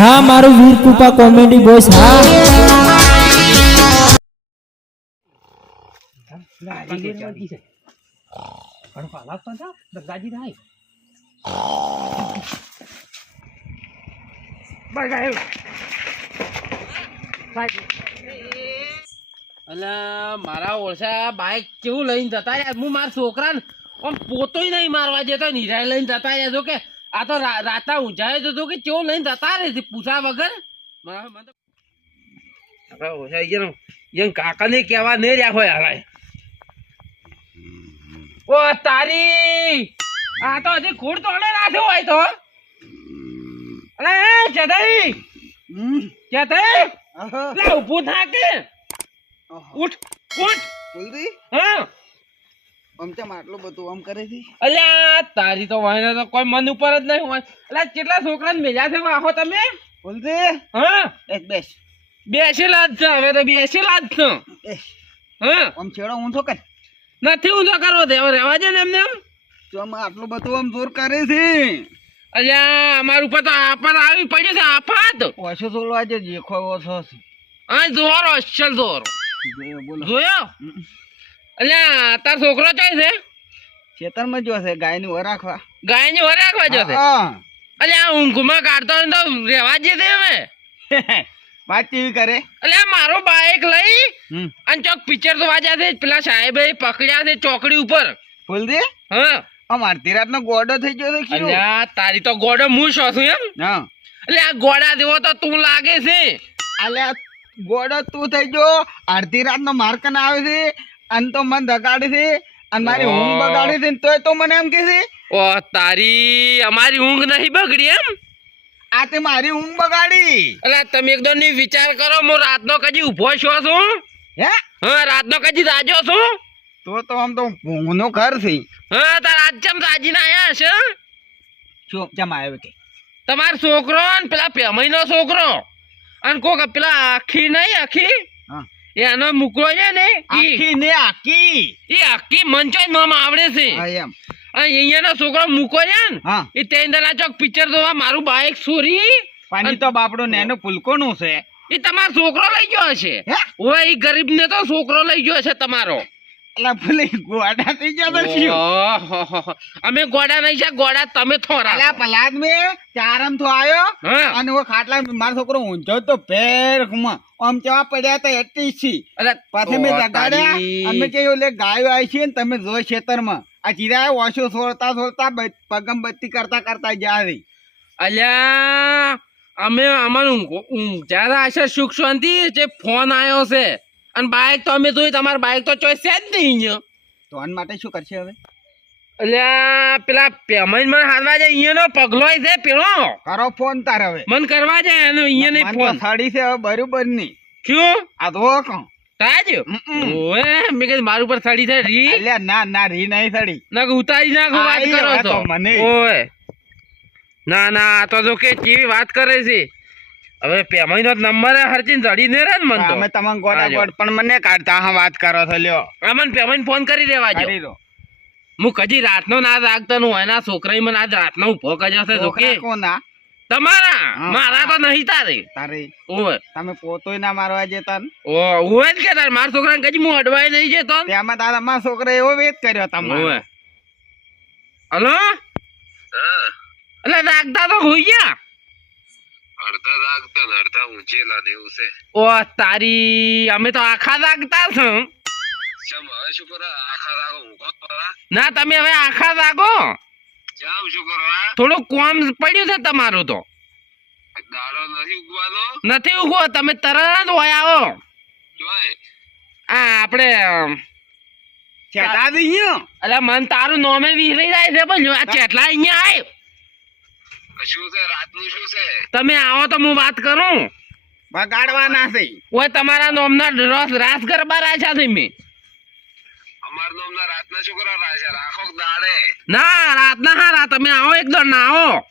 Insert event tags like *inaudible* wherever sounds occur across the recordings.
હા, મારું વીર કૃપા comedy boys હા. મારા ઓળસા બાઈક કેવું લઈને જતા હું મારા છોકરાને આમ પોતોય નહીં મારવા જતો નિરાય લઈને જતા રહ્યા છો કે? આ તો રાતા ઊંઝાએ જતો કે ચો લઈને જતા રહે છે પૂછા વગર. કાકા ને કેવા નહીં રહ્યા હોય હારાય ઓ તારી! આ તો હજી ખોડ તોડે રાખ્યો હોય તો. અલે જતાઈ જતાઈ લે ઊભું થા ઉઠ ઉઠ. જલ્દી હા. આમ આટલું બધું આમ કરે છે? અલ્યા તારી તો વાયને તો કોઈ મન ઉપર જ નહીં હોય. અલ્યા કેટલા છોકરાને મેલ્યા છે વાહો તમે? બોલતે હા? એક બેસ. બેસેલા જ છે હવે તો બેસેલા જ છે. બેસ. હા? આમ છેડો ઊંધો કર. નથી ઊંધો કરવો તે હવે રહેવા દે ને એમને એમ. તો આમ આટલું બધું આમ જોર કરે છે. અલ્યા અમાર ઉપર તો આફત આવી પડ્યું છે આફત. ઓછો આજે દેખો ઓછો છે. આ જોરો અસલ જોરો. જોયો બોલો. જોયો? અલ્યા તાર છોકરો ચોય છે? ખેતરમાં જો છે ગાયની ઓર રાખવા. ગાય ને રાખવા જશે હા અલ્યા ઊંઘમાં કાઢતો હોય ને તો રહેવા જ દે હવે. વાત કેવી કરે? અલ્યા મારો બાઈક લઈ અને ચોક પિક્ચર તો વાજ્યા છે પેલા સાહેબે પકડ્યા છે ચોકડી ઉપર. જલ્દી હા. આમ અડધી રાતનો ગોડો થઈ ગયો છે કીધું. અલ્યા તારી તો ગોડો હું છો છું એમ. હા. આ ગોડા દેવો તો તું લાગે છે. અલ્યા ગોડો તું થઈ ગયો. અડધી રાતનો માર્કન આવે છે. અને તો મન ધગાડી છે. અને મારી ઊંઘ બગાડી છે તોય તો મને એમ કે છે. ઓ તારી અમારી ઊંઘ નહીં બગડી એમ? આ તે મારી ઊંઘ બગાડી. એટલે તમે એકદમની વિચાર કરો હું રાતનો કજી ઊભો છો છું? હે? હા રાતનો કજી રાજો છું? તો તો આમ તો ઊંઘનો ઘર છે. હા તાર આજ ચમ રાજીને આયા છે શું જમ આવ્યો કે. તમારો છોકરો ને પેલા પેમઈનો છોકરો. અને કોક પેલા આખી નહીં આખી? હા. એનો મુકરો છે ને આખી ને આખી. એ આખી મંચો નામ આવડે છે. એમ. અહીંયાનો છોકરો મૂકો છે ને એ તેંદલા ચોક પિક્ચર જોવા મારું બાઈક સોરી પાણી તો બાપડો નેનો પુલકોનું છે. એ તમારો છોકરો લઈ ગયો હશે. ઓય એ ગરીબ ને તો છોકરો લઈ ગયો છે તમારો. એટલે ભલે ગોડા થઈ ગયા તો અમે ગોડા નહીં છે ગોડા તમે થોરા પલાદ મે ચારમ તો આયો. અને વો ખાટલા મારો છોકરો ઊંઝો તો ભેરમાં આમ ચવા પડ્યા હતા એટલી છી અરે પાછી મેં ઓ, જગાડ્યા અમે કે ઓલે ગાયો આવી છે ને તમે જો ખેતરમાં. આ ચીરા ઓછો છોડતા છોડતા પગમ બત્તી કરતા કરતા જ્યાં રહી અલ્યા અમે અમારું ઊંઘ્યા હશે સુખ શાંતિ જે ફોન આવ્યો છે અને બાઈક તો અમે જોઈ તમારી બાઈક તો ચોઈસ છે જ નહીં તો આન માટે શું કરશે હવે? એટલે પેલા પેમેન્ટ મને હાલવા જાય અહીંયાનો પગલો છે પેલો. કરો ફોન તાર હવે. મન કરવા જાય એનો અહીંયા નહીં ફોન. સાડી છે હવે બરોબરની શું આ તો કહું. તાજ? ઓએ મેં મારું પર સડી છે રી. અલ્યા ના ના રી નહીં સડી. ના ઉતારી નાખો વાત કરો છો. તો મને. ઓય. ના ના તો જો કે કેવી વાત કરે છે. હવે પેમાઈ નો નંબર હરચીન ચડી ને રે ને મન અમે તમને ગોડા. ગોડ પણ મને કાઢતા હા વાત કરો છો લ્યો. અમન પેમાઈ ફોન કરી દેવા જો હું કદી રાતનો ના રાખતો નું એના છોકરાએ મને આજ રાતનો ઊભો કર્યો છે જોકે કોના? તમારા? મારા તો નહીં તારે. તારે. ઓવે તમે પોતોય ના મારવા જતા ને? ઓ ઓવે જ કે તાર. મારા છોકરાને કજી હું અડવાય નહીં જતો તેમાં તારા માં છોકરા એવો વેત કર્યો તમને ઓવે હલો? એટલે રાખતા તો હોઈ ગયા. અડધા રાખતા ને અડધા ઊંચેલા ને એવું છે. ઓ તારી અમે તો આખા રાખતા છો ચમ હવે શું કરો? આખા રાખો ઊંઘો ના તમે હવે આખા રાખો જામ શું કરવા થોડું કોમ પડ્યું છે તમારું તો. દાડો નથી ઉગવાનો? નથી ઉગો તમે તરત હોય આવો. આ આપણે અમ, દઈએ? અલા મન તારું નોમે વિસરી જાય છે પણ આ ચેટલા અહીંયા આય. શું છે? રાતનું શું છે? તમે આવો તો હું વાત કરું. બગાડવાના છે. ઓય તમારા નોમના રસ રાસ ગરબા રાખ્યા છે મેં. અમાર નો રાતના શું કરો છે રાખો દાડે. ના રાતના હારા તમે આવો એકદમ ના આવો.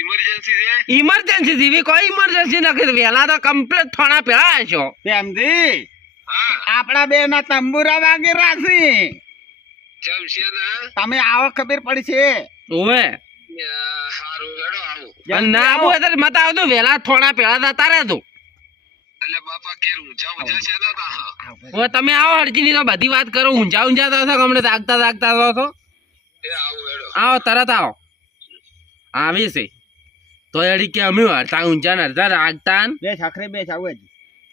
ઇમરજન્સી છે? ઇમરજન્સી જેવી કોઈ ઇમરજન્સી નથી. વેલા તો કમ્પ્લીટ થોડા પેલા છો તેમથી આપણા બે ના તંબુરા વાગી રાખી છે તમે આવો ખબર ઓવે હેડો આવું અને ના આવું હોય મત આવતો વહેલા થોડા પેલા જતા રહેતો એટલે બાપા કેર ઊંચા ઊંચા છે ને તા? હવે તમે આવો ની તો બધી વાત કરો ઊંઝા ઊંઝા છો હમણાં જાગતા જાગતા છો. એ આવું હેડો. આવો તરત આવો. આવી છે. તો એડી કે અમે હરતા ઊંચા ને હરતા રાગતા બે આખરે બે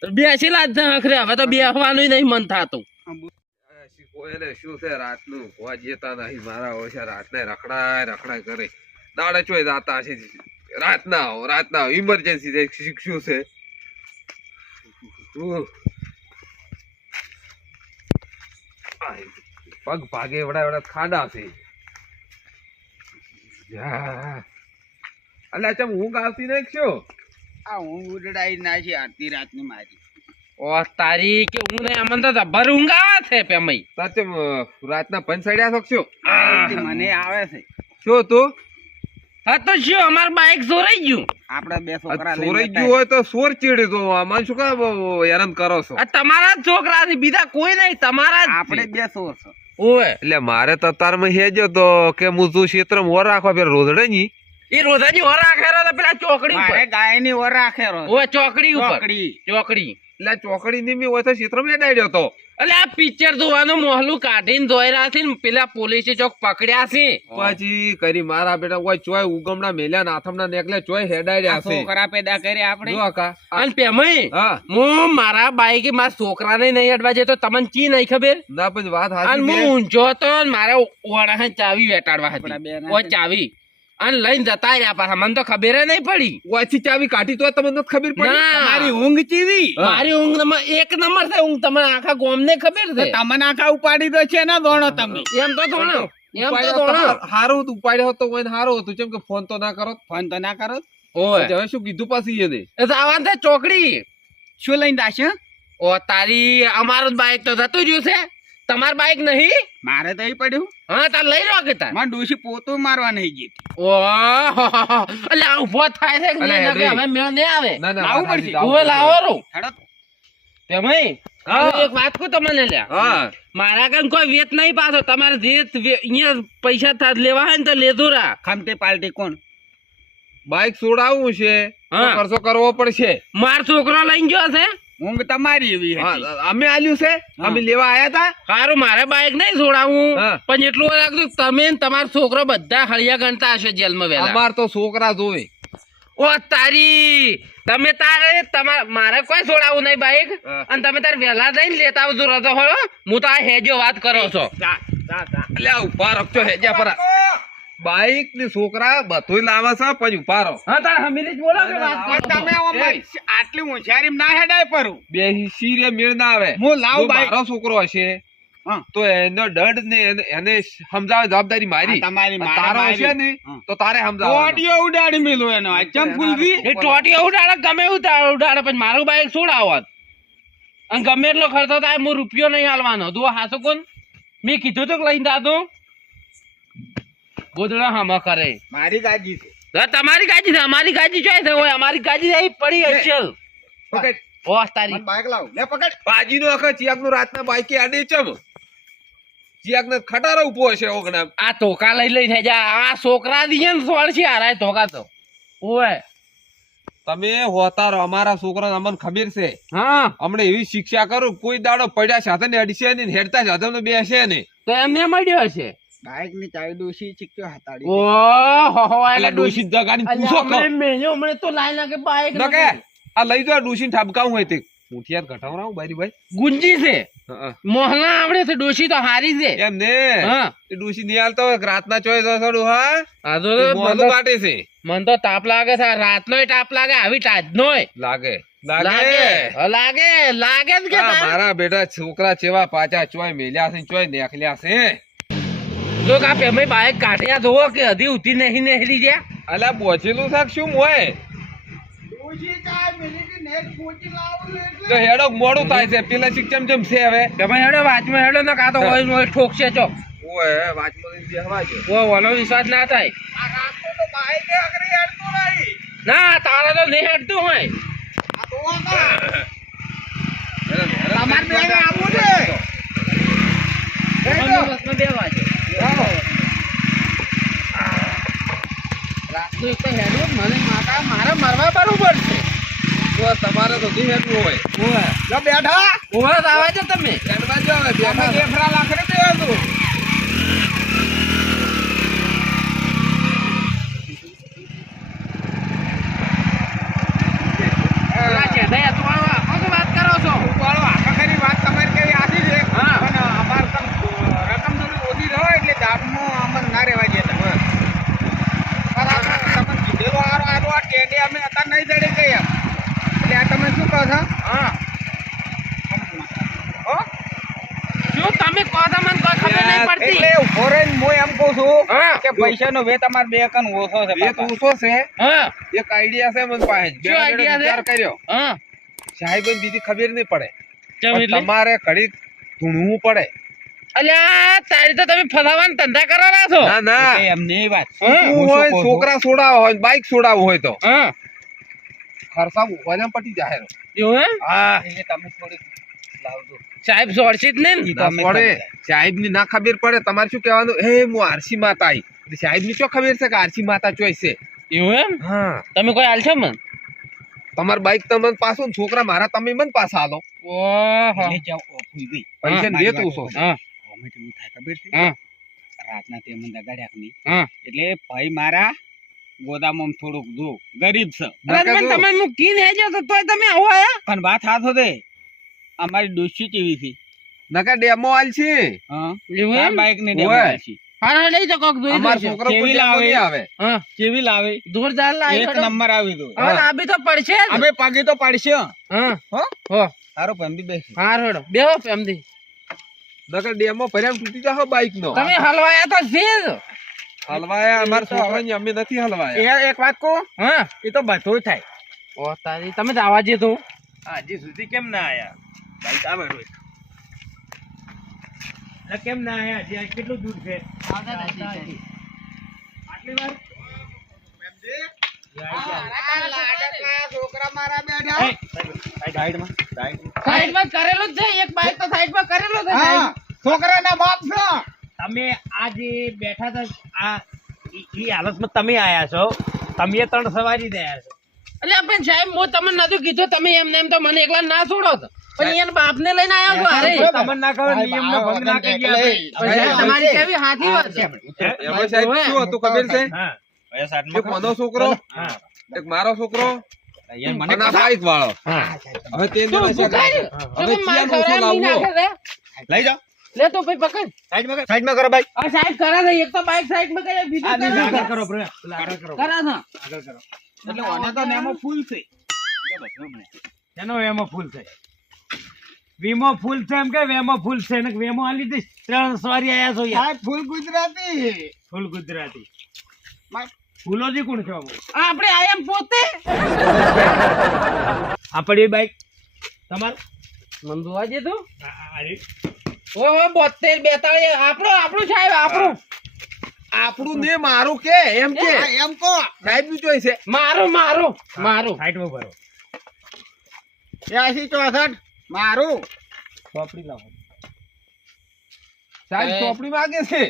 તો બેસી લાજ આખરે હવે તો બેસવાનું નહીં મન થતું. શું છે રાતનું? હોવા જતા નહીં મારા ઓછા રાતને રખડાય રખડાય કરે. દાડે ચોય જાતા છે રાતના આવો રાતના આવો. ઇમરજન્સી છે શીખશું છે. પગ ભાગે વડા વડા ખાડા છે. અલ્યા ચમ ઊંઘ આવતી નહીં છો આ હું ઉડડાઈ ના છે આરતી રાતની મારી. ઓ તારી કે હું ને અમન તો ભર ઊંઘ આવે છે પેમઈ. સાચે રાતના પંચડ્યા છો મને આવે છે. શું તું. હા તો શું અમાર બાઈક ચોરાઈ ગયું? આપડા બે છોકરા ચોરાઈ ગયું હોય તો સોર ચીડી તો આમાં શું કામ હેરાન કરો છો? તમારા છોકરા છે બીજા કોઈ નહીં તમારા જ આપણે બે સોર છો. ઓય. એટલે મારે તો તારમાં હેજો તો કે હું તું ક્ષેત્ર ઓર રાખવા પેલા રોધડે ની એ રોજાની ઓર ખેરો તો પેલા ચોકડી ઉપર. ગાયની ઓર ઓવે ચોકડી ઉપર. ચોકડી. ચોકડી. એટલે ચોકડી ની મેં તો ક્ષેત્રમાં ડાડ્યો તો. એટલે આ પિક્ચર જોવાનું મોહલું કાઢીને જોઈ રહ્યા છે પેલા પોલીસે ચોક પકડ્યા છે. પછી કરી મારા બેટા કોઈ ચોય ઉગમણા મેલ્યા નાથમના નેકલે ચોય હેડાડ્યા છે. છોકરા પેદા કરે આપણે. જો કા અને પેમઈ હું. મારા બાઈકે મારા છોકરાને નહીં અડવા જતો તમને ચી નહીં ખબર? ના પણ વાત અને હાચી હું ઊંચો હતો ને મારે ઓળા ચાવી વેટાડવા હતી. ઓ ચાવી. અને લઈને જતા રહ્યા પાછા. મને તો ખબર નહીં પડી. ઓછી ચાવી કાઢી તો તમને ખબર પડી? મારી ઊંઘ ચીવી? મારી ઊંઘ એક નંબર છે ઊંઘ. તમને આખા ગોમ ને ખબર છે? તમને આખા ઉપાડી દો છે ને દોણો તમે. એમ તો ધોણો એમ તો ધોણો હાર- હતું ઉપાડ્યો હતો તો હારું હતું. કેમ કે ફોન તો ના કરો ફોન તો ના કરો. ઓય. હવે શું કીધું પાછી એને? એ તો આવા છે ચોકડી. શું લઈને દાશે ઓ તારી અમારું બાઈક તો જતું રહ્યું છે. તમાર બાઈક નહીં? મારે તો પડ્યું. હા તાર લઈ રહ્યો કે તાર. મને ડોશી પોતું મારવા નહીં જીત ઓહો એટલે ઊભો થાય છે કે. હવે મેળ નહીં આવે. વાત પડશે. ઊભો લાવો રો. એક વાત કહું તમને લ્યા. મારા કાન કોઈ વેત નહીં પાછો. તમારે જે અહીંયા પૈસા થા- લેવા હોય ને તો લેજો રા. ખમતે પાલટી કોણ? બાઈક છોડાવવું છે. હા. ખર્ચો કરવો પડશે. માર છોકરો લઈને ગયો છે? ઊંઘ તમારી એવી હતી. અમે આલ્યું છે. અમે લેવા આયા હતા સારું મારે બાઈક નહીં છોડાવું પણ એટલું લાગતું તમે ને તમારો છોકરો બધા હળિયા ગણતા હશે જેલમાં વેલા અમાર તો છોકરા જોવે. ઓ તારી તમે તારે તમારે મારે કોઈ છોડાવું નહીં બાઈક. અને તમે તારે વેલા જઈને લેતા આવજો રજો હું. તો આ હેજો વાત કરો છો. જા જા જા. એટલે આ ઊભા રાખજો હેજા પર. બાઈક ને છોકરા બધું લાવે છે પછી ઊભા હા તારે હમીરી જ બોલો કે વાત? તમે આટલી હોશિયારી ના હેડાય પરું. બે સીરે મેળ ના આવે. હું લાવ બાઈક. મારો છોકરો હશે તો એનો દંડ ને એને- સમજાવે જવાબદારી મારી. તમારી તારો હશે ને તો તારે સમજાવવાનો. ટોટીઓ ઉડાડી મેલું એનો. આ ચમ ફૂલવી એ ટોટીઓ ઉડાડે ગમે એવું ઉડાડે પણ મારું બાઈક છોડાવત અને ગમે એટલો ખર્ચો થાય હું રૂપિયો નહીં હાલવાનો. તું હાસો કોણ? મેં કીધું તો લઈને દાદો ગોદડા હામા કરે. મારી ગાજી છે. તમારી ગાજી છે અમારી ગાજી જોઈ છે ઓય અમારી ગાજી અહીં પડી હશે પકડ. ઓસ તારી. બાઈક લાવ. લે પકડ. બાજીનો આખા ચિયાકનો રાતના બાઈકે આડે ચમ ચિયાકને ખટારો ઊભો હશે ઓગણા. આ ધોકા લઈ લઈ થઈ જા આ છોકરા દીએ ને સોળ છે હારા ધોકા તો. ઓય. તમે હોતા રહો અમારા છોકરા અમને ખબર છે. હા. હમણે એવી શિક્ષા કરું કોઈ દાડો પડ્યા સાથે ને અડશે ને હેડતા સાથે બેસે ને તો એમને મળ્યો હશે. બાઈકની ચાવી ડોશી ચીક્યો હતાડી ઓ હો હો એટલે એટલે ડોશી. પૂછો અલ્યા, હમણે મેલ્યો, તો લાઈન લાગે બાઈક ન કે આ લઈ જો ડોશી ઠાબકાવું હોય તે. મુઠિયાર ઘટાવરાવું બારી ભાઈ ગુંજી છે. મોહલા આવડે છે ડોશી તો હારી છે. એમ ને? હા. એ ડોશી નહીં રાતના ચોય થોડું હા? આ તો મોહલું છે. મન તો તાપ લાગે છે રાતનો તાપ લાગે આવી તાજનોય લાગે. લાગે. લાગે. લાગે. લાગે કે મારા બેટા છોકરા ચેવા પાછા ચોય મેલ્યા છે ચોય નેખલ્યા છે. જો કા પેમે બાઈક કાઢ્યા જોવો કે હજી ઉતી નહીં નહેરી જ્યાં અલા બોચેલું શાક શું હોય તો હેડો મોડું થાય છે. પેલા ચમ ચમ છે હવે. તમે હેડો વાચમાં હેડો ને કાં તો હોય હોય ઠોકશે ચો ઓય વાચમાં બેહવા જો. ઓ ઓનો વિશ્વાસ ના થાય. આ રાતનો તો બાઈક આગળ હેડતો નહીં ના તારે તો નહીં હેડતું હોય આ તો વાંકા. તમારે બે આવું છે બસમાં બે વાગે રાત તો એક તો મને માતા મારે મરવા બરોબર છે તો તમારે તો હેઠવું હોય. ઓવે. લો બેઠા. આવા છો તમે. હેઠવા જો બેઠા. લાકડે બેહો છો. પેલા ચેડાઈ અથવાળો આખો કે વાત કરો છો વાળો આખા ખરી વાત તમારી કેવી આછી છે હા. પણ અમાર તમ રકમ થોડી ઓછી રહો એટલે દાબમાં અમર ના રહેવા દેતા પણ આપણે તમને કીધેલો હારો હારો આ ટેડી અમે અત્યારે નહીં જડે કઈ એમ એટલે આ તમે શું કહો છો હા હો? શું તમે કહો તો કોઈ ખબર નહીં પડતી. એટલે ઊભો રહીને હું એમ કહું છું કે પૈસાનો વે તમાર બે કન ઓછો છે એક ઓછો છે. હા. એક આઈડિયા છે મને પાસે. જો આઈડિયા છે? વિચાર કર્યો. હા. સાહેબ બીજી ખબર નહીં પડે. કેમ એટલે? તમારે ઘડી ધૂણવું પડે. અલ્યા તારી તો તમે ફસાવાના ધંધા કરારા છો. ના ના. એમની વાત શું હોય? છોકરા છોડાવો હોય બાઈક છોડાવો હોય તો. હા. હોય ને પટી જાહેર એવું એમ? હા. એટલે તમે થોડીક લાવજો. સાહેબ સોડશી જ નહીં? પડે સાહેબની ના ખબર પડે. તમારે શું કહેવાનું? હે હું આરસી માતા સાહેબની શું ખબર છે કે આરસી માતા ચોઈસ છે? એવું એમ? હા. તમે કોઈ હાલ છો મન? તમાર બાઈક તમને પાછું છોકરા મારા તમે મને પાછા હાલો. ઓહો. પૈસા દેતું છો. હા. અમે થાય ખબર છે? હા. રાતના તે મને દગાડ્યા એટલે ભાઈ મારા ગોદામમાં થોડુંક જો ગરીબ છે. હેજો તો તોય તમે આવો આયા. પણ વાત હાથો દે. અમારી ડોશી કેવી થી નકા ડેમો આલ છે. હા. એમ? બાઈક ને ડેમો આલ છે. હા લઈ તો કોક જોઈ અમાર છોકરો કેવી લાવે? આવે. હા. કેવી લાવે? જોરદાર લાવે એક નંબર આવી દો હવે લાંબી તો પડશે. અમે પગે તો પડશે. હા. હો? હો. સારો પંદી બેસ. હા રોડો બેહો એમથી નકર ડેમો ભર્યા તૂટી જાહો બાઈક નો તમે હલવાયા તો છે હલવાયા અમાર છોકરાને અમે નથી હલવાયા. એ એક વાત કહું? હા. એ તો બધું થાય. ઓ તારી તમે જ આવા જે તો હજી સુધી કેમ ના આયા? બાઈક આવે રોજ એટલે કેમ ના આયા? હજી કેટલું દૂર છે? આટલી વાર? છોકરા મારા બેઠા. સાઈડમાં કરેલું જ છે એક બાઈક તો સાઈડમાં કરેલું છે છોકરાના બાપ છે. તમે આ જે બેઠા હતા આ ઈ હાલતમાં તમે આયા છો તમે ત્રણ સવારી દયા છો. એટલે આપણે સાહેબ હું તમને નતું કીધું તમે એમ ને એમ તો મને એકલા ના છોડો તો પણ એના બાપને લઈને આવ્યો છું હારે તમને ના ખબર નિયમનો ભંગ ના કરી ગયા તમારી કેવી હાથી વાત છે? એમાં સાહેબ શું હતું ખબર છે એક મનો છોકરો એક મારો છોકરો મને બાઈક વાળો હવે તે? હવે. લઈ જાઓ. લે તો ભાઈ પકડ. સાઈડમાં કરો સાઈડમાં કરો બાઈક આ સાહેબ કરા છે એક તો બાઈક સાઈડમાં કરે બીજું કરે છે. આગળ કરો પ્રેમ. પેલા આગળ કરો. એટલે ઓને તો નેમો ફૂલ છે એનો વેમો ફૂલ છે વીમો ફૂલ છે એમ કે વેમો ફૂલ છે. ને વેમો આલી દઈશ ત્રણ સવારી આયા છો યાર. ફૂલ ગુજરાતી. ફૂલ ગુજરાતી. માર- ફૂલોજી કોણ છો? આ આપણે આયમ પોતે? આ બાઈક. તમારું? જોવા દે તું? ઓ આ- આ. ઓય ઓય બોતેર બેતાળીસ. આપણો આપણું સાહેબ આપણું. આપણું ને મારું કે એમ કે. એમ કહો સાહેબનું જોઈ છે. મારું મારું મારું. સાઈડમાં ભરો. ત્યાંસી ચોસઠ. મારું. ચોપડી લાવો. સાહેબ ચોપડી માંગે છે?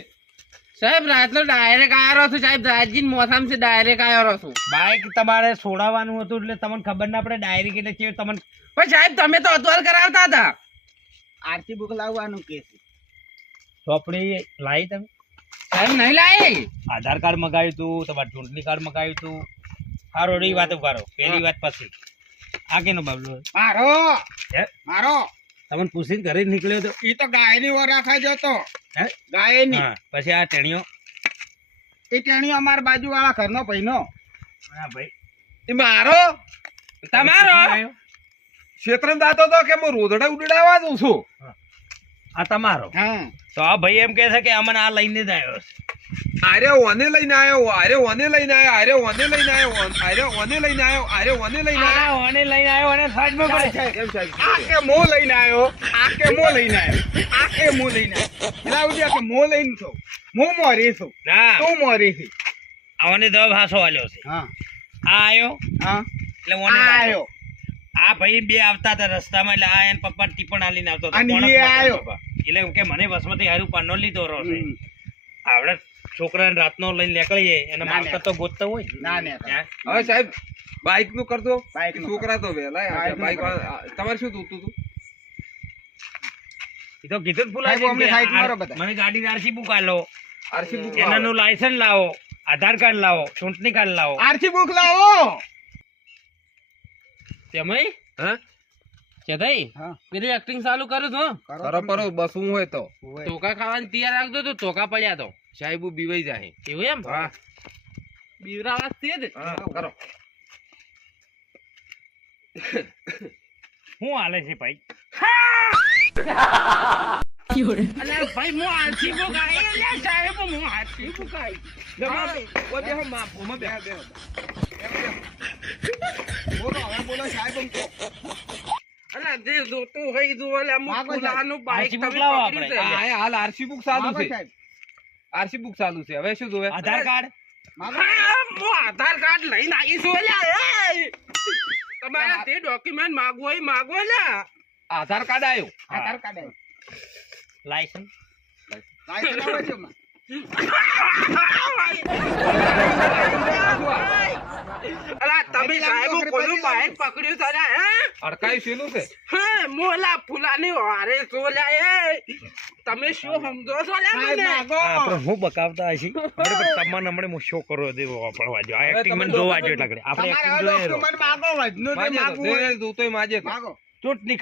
સાહેબ રાતનો ડાયરેક્ટ આવ્યો છું. સાહેબ રાજજી મોસામ ડાયરેક્ટ આવ્યો છું. બાઈક તમારે છોડાવવાનું હતું એટલે તમને ખબર ના પડે ડાયરેક્ટ એટલે કેવું તમને પણ સાહેબ તમે તો અતવાર કરાવતા હતા. આરતી બુક લાવવાનું કે છે. ચોપડી લાવી તમે? સાહેબ નહીં લાવી આધાર કાર્ડ મગાવ્યું હતું તમારું ચૂંટણી કાર્ડ મગાવ્યું હતું સારો એ વાત ઉભારો પહેલી વાત પછી. આ કેનો બાબલો મારો. હે? મારો. તમને પૂછીને ઘરે નીકળ્યો તો? એ તો ગાયની ઓર રાખા જતો હે? ગાયની. પછી આ ટેણીઓ? એ ટેણીઓ અમાર બાજુ વાળા ઘરનો ભાઈનો. હા ભાઈ. એ મારો. તમારો શેત્રન દાતો તો કે હું રોધડા ઉડાડવા દઉં છું? આ તમારો. તો આ ભાઈ એમ કે છે કે અમને આ લઈને જ આવ્યો છે. આરે ઓને લઈને આવ્યો આરે ઓને લઈને આવ્યો આરે ઓને લઈને આવ્યો અરે ઓને લઈને આવ્યો આરે ઓને લઈને આવ્યો. ઓને લઈને આવ્યો અને સાઈડમાં પડે કેમ સાહેબ આ કે? મો લઈને આવ્યો આ કે મો લઈને આવ્યો આ કે મો લઈને આવ્યો. લાવજી કે મો લઈને છો. હું મોરી છું. ના. તું મોરી છે. આવને જવાબ હાસો આલ્યો છે. હા. આ આવ્યો હા. એટલે ઓને આવ્યો આ ભાઈ બે આવતા હતા રસ્તામાં એટલે આ એન પપ્પા ટીપણ આલીને આવતો હતો. કોણ. પપ્પા. એટલે એમ કે મને વસમાંથી હારું પાનો લીધો રહો છે. આવડે છોકરાને રાતનો લઈને નીકળીએ એને માવતર તો ગોતતો હોય. ને. ના હવે સાહેબ બાઇકનું કરતો છોકરા તો વેલા બાઇક તમારે શું તું તું એ તો કીધું ભૂલાય અમને સાઈડ મારો બધા. મને ગાડી આરસી બુક આલો. આરસી બુક એનાનું લાયસન્સ લાવો આધાર કાર્ડ લાવો ચૂંટણી કાર્ડ લાવો. આરસી બુક લાવો! તેમાં હા? ચેતાઈ હા. પેલી એક્ટિંગ ચાલુ કરું છું કરો કરો બસવું હોય તો. ટોકા ખાવાની તૈયાર રાખજો તો ટોકા પડ્યા તો. સાહેબ બીવાઈ જાય એવું એમ? હા. બીવરાવા તે જ. કરો. હું હાલે છે ભાઈ? *laughs* ભાઈ હું સાહેબ હું ઓ બેહો માં ઓમાં બેહો બોલો હવે બોલો સાહેબ એમ જે જોતું હોય એ જુઓ અલ્યા હું માગો સાહેબ. ફુલાનું બાઈક તમે પકડ્યું છે. આ આ હાલ આરસી બુક ચાલુ છે. આરસી બુક ચાલુ છે. હવે શું જોવે? આધાર કાર્ડ. માગો હું આધાર કાર્ડ લઈને આવીશું અલ્યા એ. તમારે તે ડોક્યુમેન્ટ માગવું એ માગો અલ્યા. આધાર કાર્ડ આવ્યો આધાર કાર્ડ આવ્યું. લાયસન્સ. લાયસન્સ. અલા તમે સાહેબ કોનું પછી પકડ્યું છે હે? અડકાયું શેનું છે? હે, મોલા ફૂલાની વારે સોલ્યા એ? તમે શું સમજો છો લ્યા સાહેબ મને? આપણે હું બકાવતા હશી? હમણાં તમને હમણાં હું શો કરો દેવો વાપરવા જો. આ હવે એક્ટિંગ મને જોવા જો એટલે આપણે એક્ટિંગ જોઈએ માગો તો, માજે માગો. ચૂંટણી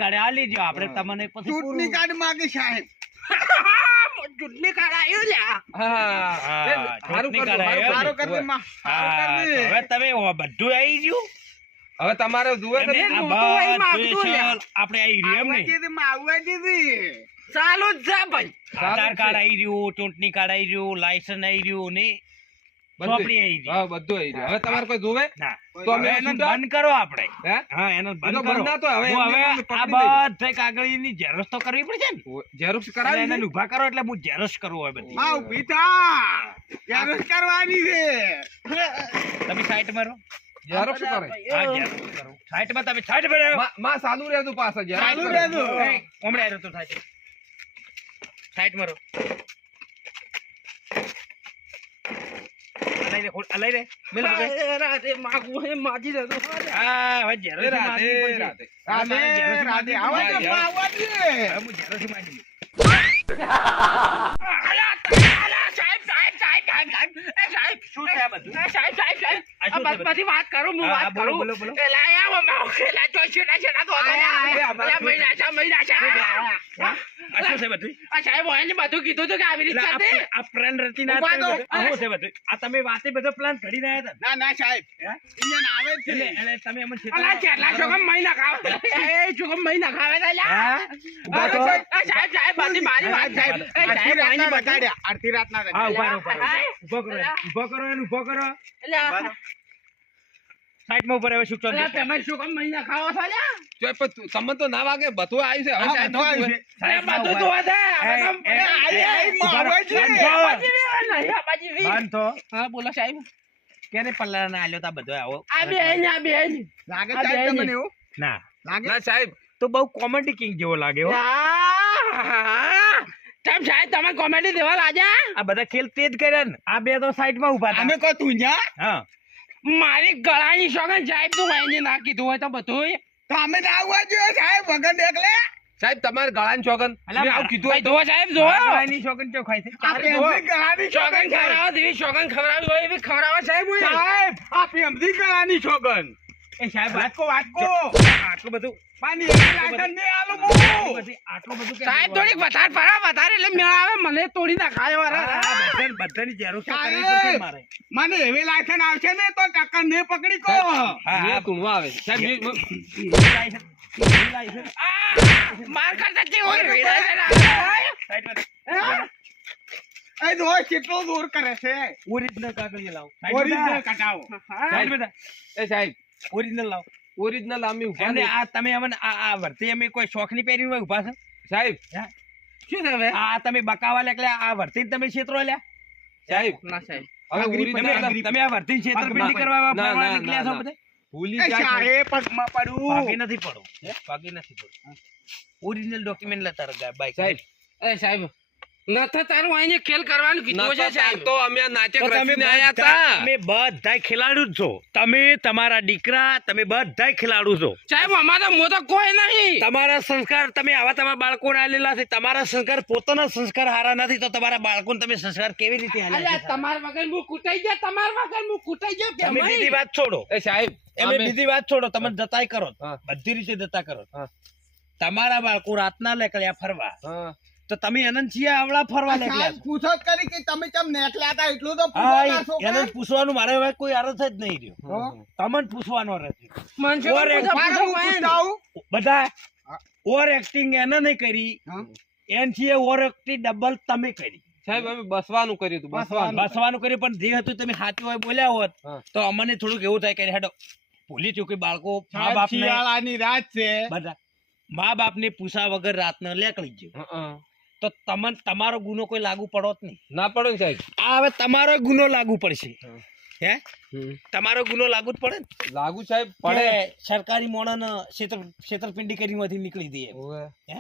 તમને પછી ચૂંટણી કાર્ડ માગી સાહેબ. *laughs* ચૂંટણી કાર્ડ તો કરી હવે તમે બધું આવી ગયું? હવે તમારે જુએ આપણે આવી રહ્યું એમ નહીં. ચાલુ જ છે ભાઈ. આધાર કાર્ડ આવી રહ્યું ચૂંટણી કાર્ડ આવી રહ્યું લાયસન્સ આવી રહ્યું ને બધું. ચોપડી આવી ગઈ. હા બધું આવી ગયું. હવે તમારે કોઈ જોવે? તો અમે હવે બંધ કરો આપણે. હા? એનો બંધ બંધ કરો. ના તો હવે હવે આ બધે કાગળની ઝેરોક્ષ તો કરવી પડશે ને? ઝેરોક્ષ કરાવી એને ઊભા કરો એટલે હું ઝેરોક્ષ કરવું હોય બધી. માં ઊભી થા. કરવાની છે. તમે સાઈડ મારો ઝેરોક્ષ કરે? હા ઝેરોક્ષ કરો. સાઈડમાં તમે સાઈડ પર માં- માં સાલું રહેતું. હમણાં સાઈડ મારો આ લઈ લે લઈ લે. મેલ રાતે માગી. હા હવે રાતે, રાતે. આવો હા, તો દે. હું છે આ આ શું છે બસ- બધી? વાત કરું હું વાત કરું. લાયા હો, માં ઓખેલા તો મહિના છે મહિના છે? આ શું છે બધું આ સાહેબ હોય ને બધું કીધું હતું કે આવી રીતે એટલે આ કરજે. પ્ર- આ પ્લાન રચીને આ ઊભા તમે તો. બધું- આ છે બધું? આ તમે વાતે બધો પ્લાન ઘડી રહ્યા હતા ના? ના સાહેબ. હે? આવે છે. એટલે એટલે તમે અમને છેતરો- અલા, કેટલા છોકરા મહિના ખાવે. એ છોકરા મહિના ખાવે. ઊભા તો. સાહેબ સાહેબ મારી વાત સાહેબ. એ આખી સાહેબ હોય ને. હા. ઊભા ઊભા કરો એને, ઊભો કરો. એને, ઊભો કરો અલ્યા, સાઈડમાં ઉપર રહ્યો શું ચાલ તમે છોકરા મહિના ખાવો છો તમને તો ના વાગે બધું આવ્યું છે હવે સાહેબ બધું આવ્યું છે. અલ્યા, બધું જોવા દે. એ, આ બધું એ, પડે. આઈ, એ, આઈ, ઊભા રહો. માવા છે. બંધ થો. આ બાજુ બી હોય ને, આ બાજુ બી. બંધ થો. હા બોલો સાહેબ કેને પલ્લાને આલ્યો તા બધો આવો આ બે ને આ બે ને. લાગે સાહેબ તમને એવું ના લાગે ના સાહેબ તો બહુ કોમેડી કિંગ જેવો લાગે હો સાહેબ તમે કોમેડી દેવા લાગ્યા આ બધા ખેલ તેજ કર્યા ને આ બે તો સાઈડમાં ઊભા અમે કહો તું જા હા મારી ગળાની સોગન સાહેબ તું વાંજે ના કીધું હોય તો બધું અમે ના આવવા જોઈએ સાહેબ વગર દેખલે સાહેબ તમારે ગળાની ચોગન મેં આવું કીધું હોય તો સાહેબ ધો મારાની છોકરી ચો ખાય છે? આ ગળાની સોગન છોગન છે. ખવડાવો દેવી સોગન ખવડાવી હોય એવી ખવડાવો સાહેબ હોય સાહેબ આ પેમથી ગળાની છોગન એ સાહેબ વાટકો. વાટકો આટલું બધું. પાણી લાખન ને આલું બહુ. આટલું બધું- સાહેબ થોડીક વધારે ભરા વધારે એટલે મેળ આવે મને તોડી નાખાય હા, વાળા હા, બધાને- બધાની તો કરવી પડશે મારે? મને એવી લાખન આવશે ને તો ટક્કર ને પકડી કો. હા, હા. આવે સાહેબ મેં-. માર કરતા કેવું હોય વેડા છે ને. એ દો કેટલો દૂર કરે છે? ઓરિજિનલ કાગળ લાવો. ઓરિજિનલ કટાવો. સાહેબ એ સાહેબ ઓરિજિનલ લાવો. ઓરિજિનલ આમી ઊભા અને આ તમે અમને આ આ વર્તી અમે કોઈ શોખની પહેરી હોય ઊભા છે? સાહેબ. શું છે હવે? આ તમે બકાવા એટલે આ વર્તી તમે ક્ષેત્રો લ્યા? સાહેબ. ના સાહેબ. હવે તમે આ વર્તી છેતરપિંડી કરવા ના, ના, ફરવા ના, નીકળ્યા છો ના. બધે? ભૂલી એ જાય છે. સાહેબ પગમાં ભાગી પડું નથી પડો. ભાગી નથી પડો. ઓરિજિનલ ડોક્યુમેન્ટ લેતા બાઈક સાહેબ નથા તારું આઈને ખેલ કરવાનું કીધું છે સાહેબ. તો અમે નાટક રચીને આયા હતા તમે બધા ખેલાડુ છો. તમે તમારા દીકરા તમે બધા ખેલાડુ છો. સાહેબ અમારા મો કોઈ નહીં. તમારા સંસ્કાર તમે આવા તમારા બાળકોને આલેલા છે. તમારા સંસ્કાર પોતાના સંસ્કાર હારા નથી તો તમારા બાળકોને તમે સંસ્કાર કેવી રીતે આલ્યા તમાર વગર હું કૂટાઈ ગયા તમાર વગર હું કૂટાઈ ગયો કે તમે બીજી વાત છોડો. એ સાહેબ અમે- બીજી વાત છોડો તમે જતાય કરો. બધી રીતે જતા કરો. તમારા બાળકો રાતના લેકળ્યા ફરવા. હા. તો તમે એનન છીએ આવડા ફરવા નીકળ્યા પૂછો કરી કે તમે ચમ નેકલ્યા હતા? એટલું તો છો પૂછો એને પૂછવાનું મારે હવે કોઈ અર્થ જ નહીં રહ્યો? તમને પૂછવાનો રહેશે? બધા ઓવર એક્ટિંગ એને નહીં કરી. એન છીએ ઓવર એક્ટિંગ ડબલ તમે કરી. સાહેબ અમે બસવાનું કર્યું હતું બસવાનું. બસવાનું. કર્યું પણ જે હતું તમે સાચું હોય બોલ્યા હોત તો અમને થોડુંક એવું થાય કે હેડો ભૂલી ચૂકી બાળકો મા બાપની રાત છે. બધા મા બાપ ને પૂછા વગર રાતના લેકળી ગયો. તો તમને તમારો ગુનો કોઈ લાગુ પડો જ નહીં. ના પડે ને સાહેબ. આ હવે તમારો ગુનો લાગુ પડશે. હે. તમારો ગુનો લાગુ જ પડે ને? લાગુ સાહેબ પડે. સરકારી મોણાને છેતર છેતરપિંડી કરી માંથી નીકળી દઈએ. હે?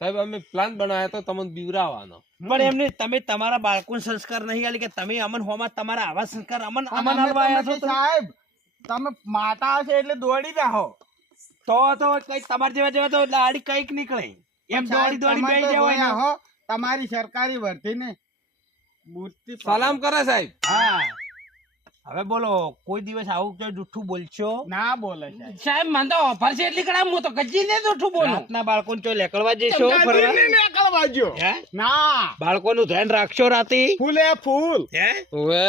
સાહેબ અમે પ્લાન બનાવ્યો તો તમને બીવરાવવાનો. પણ એમને તમે તમારા બાળકોને સંસ્કાર નહીં આલી કે તમે અમન હોમાં તમારા આવા સંસ્કાર અમન અમન અમે આલવા આયા તમે છો સાહેબ તમે માતા હશે એટલે દોડી જાઓ તો તો કઈ તમારા જેવા જેવા તો દાડી કંઈક નીકળે. એમ દોડી દોડી બેસી જવાય હો તમારી સરકારી વર્તીને બુદ્ધિ સલામ કરે સાહેબ. હા. હવે બોલો કોઈ દિવસ આવું કે જુઠ્ઠું બોલશો? ના બોલે સાહેબ. મને તો ઓફર છે એટલી કડા હું તો ગજી ને જૂઠું બોલું. રાતના બાળકોને ચો લેકળવા જશો ફરવા? ના. બાળકોનું ધ્યાન રાખશો રાતે? ફૂલે ફૂલ. હે? ઓવે.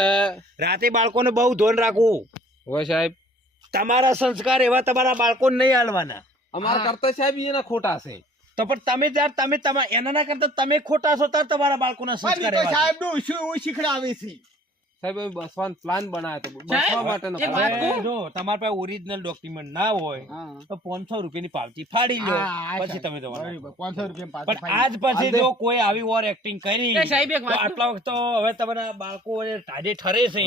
રાતે બાળકોને બહુ ધ્યાન રાખવું. હવે સાહેબ. તમારા સંસ્કાર એવા તમારા બાળકોને નહીં આલવાના અમારા કરતા સાહેબ એના ખોટા છે. તો પણ તમે ત્યારે તમે તમા એના ના કરતા તમે ખોટા છો ત્યારે તમારા બાળકોના સંસ્કાર. સાહેબનું શું એવું શીખડાવે છે સાહેબ પ્લાન બનાવ્યો માટેનો? જો તમારા પાસે ઓરિજિનલ ડોક્યુમેન્ટ ના હોય. તો પાંચસો રૂપિયાની પાવતી ફાડી લો પછી તમે બરાબર. 500 રૂપિયા પણ આજ પછી જો કોઈ આવી ઓર એક્ટિંગ કરી સાહેબ એક તો વાત આટલા વખત તો હવે તમારા બાળકો ટાઢે ઠરે છે.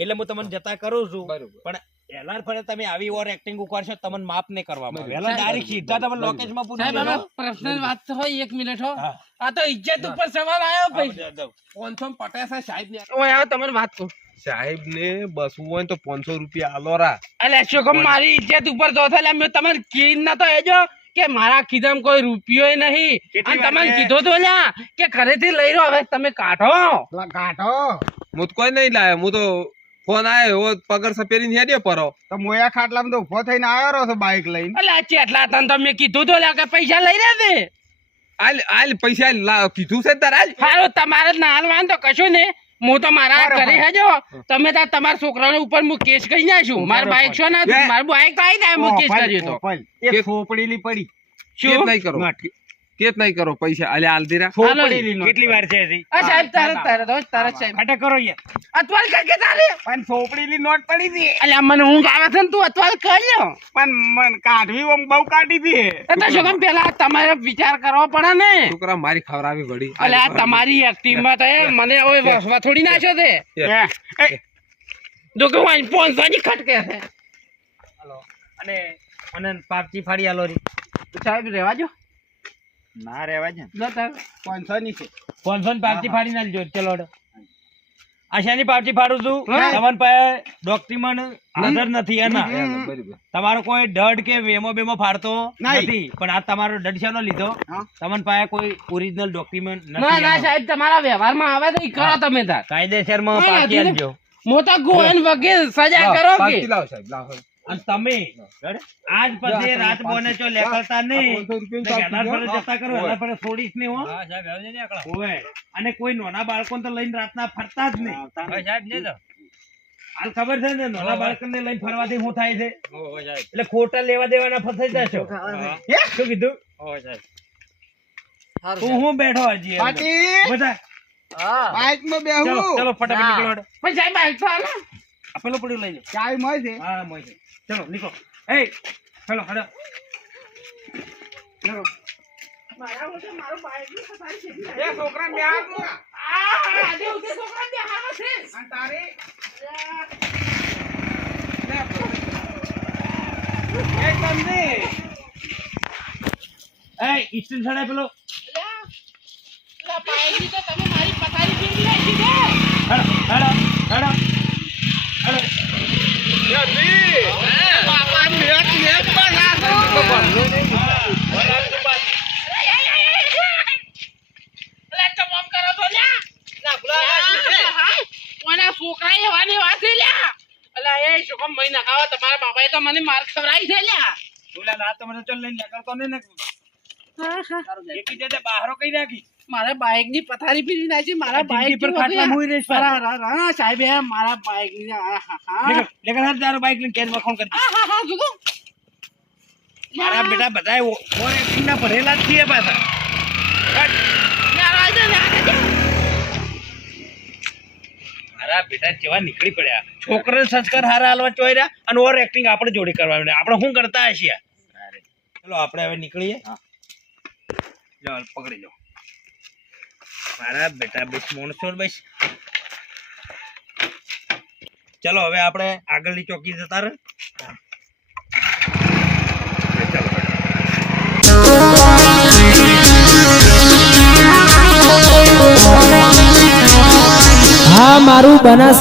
એટલે હું તમને જતા કરું છું. પણ એલાર ફરે તમે આવી ઓર એક્ટિંગ ઉકાળશો તમને માફ નહીં કરવામાં આવે. એલા ડાયરેક્ટ સીધા તમે લોકેશમાં પૂરી સાહેબ અમે પર્સનલ વાત તો હોય એક મિનિટ હો. આ તો ઇજ્જત ઉપર સવાલ આવ્યો ભાઈ. પટાય છે સાહેબ ને ઓય આવો તમને વાત કહું સાહેબ ને બસવું હોય તો પાંચસો રૂપિયા આલોરા અલે શું કમ મારી ઇજ્જત ઉપર તો થાય મેં તમને કીન ના તો એજો કે મારા કીધમ કોઈ રૂપિયો નહીં. અને તમે કીધો તો લ્યા કે ઘરેથી લઈ રહ્યો હવે તમે કાઢો. કાઢો. હું તો કોઈ નહીં લાયો હું તો ફોન આવ્યો એવો પગર સપેરીને હેડ્યો પરો. તો મોયા ખાટલામાં તો ઊભો થઈને આવ્યો રહો છો બાઈક લઈને. અલે આ ચેટલા તને તો મેં કીધું તો લાગે પૈસા લઈ રહ્યા છે? આલ આલ પૈસા લા કીધું છે તારે આલ? હારું તમારે ના હાલવાનું તો કશું ને હું તો મારા. ઘરે હેજો તમે તાર તમારા છોકરા ઉપર હું કેસ કરી નાખશું મારું બાઈક છો ના મારું બાઈક તો આવી જાય હું કેસ કર્યો તો. એક ખોપડીલી પડી. શું? નહીં કરો. કેત નહીં કરો પૈસા? અલ્યા હાલ દીરા કેટલી વાર છે હજી? આ સાહેબ તારે હા, તારે તો તારે સાહેબ. અટક કરો યે અતવાલ કરકે તારે પણ સોપડીલી નોટ પડી દી અલ્યા મને હું આવે છે ને તું અતવાલ કર્યો પણ મન કાઢવી ઓમ બહુ કાઢી દી એટલે શું કેમ પેલા તમારે વિચાર કરવો પડે ને. છોકરા મારી ખવરાવી વળી. અલ્યા આ તમારી એક્ટિવમાં તો મને ઓય વસવા થોડી નાખ્યો છો. તે જો કે હું પોનસો ની ખટકે છે. હાલો. અને મને પાપચી ફાડી આલો રી. સાહેબ રેવા જો ના રહેવા છે લો તાર પાંચસો ની છે. પાંચસો ની પાવતી ફાડી નાખજો ચલો આશાની પાવતી ફાડું છું. તમારી પાસે ડોક્યુમેન્ટ હાજર નથી એના તમારો કોઈ દડ કે વેમો બેમો ફાડતો. નથી પણ આ તમારો દડ શાનો લીધો. તમારી પાસે કોઈ ઓરિજિનલ ડોક્યુમેન્ટ ના ના સાહેબ તમારા વ્યવહારમાં આવે તો ઈ કરો તમે તાર. કાયદેસરમાં પાકી ધીરે- મોટા ગોયન વગેરે સજા કરો કે? પાકી લાવો સાહેબ લાવો અને તમે આજ પછી રાત બોને જો લેકળતા નહીં. જતા કરો એના પર છોડીશ નહીં હો. ઓવે. અને કોઈ નાના બાળકોને તો લઈને રાતના ફરતા જ નહીં. હાલ ખબર છે ને નાના બાળકોને લઈને ફરવાથી શું થાય છે? એટલે ખોટા લેવા દેવાના ફસાઈ જશો? શું કીધું? તું હું બેઠો હજી. બધા? બાઈકમાં બેહું. ચલો ફટાફટ નીકળો પણ સાહેબ તો હાલો. પડ્યું લઈ લો ચાય મળે છે? હા મોય છે. ચલો નીકળો. એ ચલો હેડો ચલો. પેલો અલ્યા, અલ્યા, બાઈકની તો તમે મારી પથારી છે હેડો હેડો હેડો હેડો મને માર ખવડાવી છે લ્યા બોલા ના તો મને ચો લઈને નીકળતો નહીં ને એકી જતે બહારો કઈ નાખી મારા બાઈકની પથારી પીરી નાખી મારા બાઈક જિંદગી પર ખાટલા મુઈ સાહેબ મારા બાઈકની હા હાથ તારો બાઈક લઈને કેદ વખોણ કરજે હા હા મારા બેટા બધાય ઓ- ઓર એક્ટિંગ ના ભરેલા જ છીએ પાછા. મારા બેટા જેવા નીકળી પડ્યા. છોકરાને સંસ્કાર હારા હાલવા ચોર્યા અને ઓર એક્ટિંગ આપણે જોડે કરવાની. આપણે શું કરતા હશીએ? ચલો આપણે હવે નીકળીએ. લો પકડી લો મારા બેટા બેસ મોણસો બેસ. ચલો હવે આપણે આગળની ચોકી જતા રહે. મારું બનાસ.